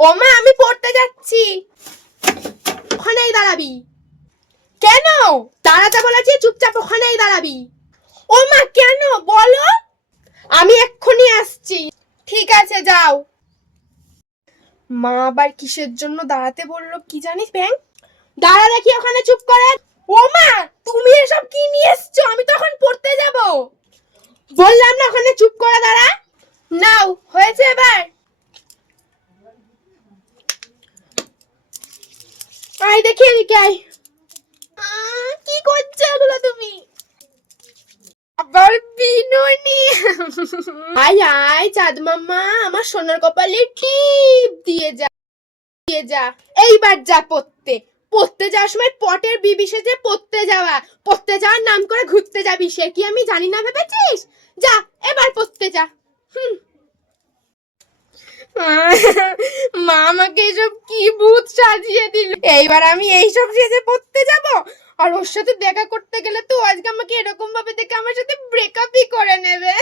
ও মা, আমি পড়তে যাচ্ছি। ওখানেই দাঁড়াবি। কেন? দাঁড়াতে বলেছি, চুপচাপ ওখানেই দাঁড়াবি। ও মা, কেন বলো? আমি এক্ষুনি আসছি। ঠিক আছে, যাও। মা আবার কিসের জন্য দাঁড়াতে বললো কি জানিস ব্যাং? দাঁড়া দেখি ওখানে চুপ করে। ও মা, তুমি এসব কি নিয়ে এসছো? আমি তো এখন পড়তে যাব। বললাম না ওখানে চুপ করে দাঁড়া। নাও, হয়েছে এবার? আয় দেখি এদিকে আয়। কি করছো এগুলো তুমি? আবার বিনুনি। আয় আয় চাঁদ মামা, আমার সোনার কপালে টিপ দিয়ে যা, দিয়ে যা। এইবার যা পড়তে। পড়তে যাওয়ার সময় পটের বিবি সেজে পড়তে যাওয়া। পড়তে যাওয়ার নাম করে ঘুরতে যাবি, সে কি আমি জানি না ভেবেছিস? যা, এবার পড়তে যা। মা আমাকে এসব কি ভূত সাজিয়ে দিল। এইবার আমি এইসব সেজে পড়তে যাব? আর ওর সাথে দেখা করতে গেলে তো আজকে আমাকে এরকম ভাবে দেখে আমার সাথে ব্রেকআপই করে নেবে।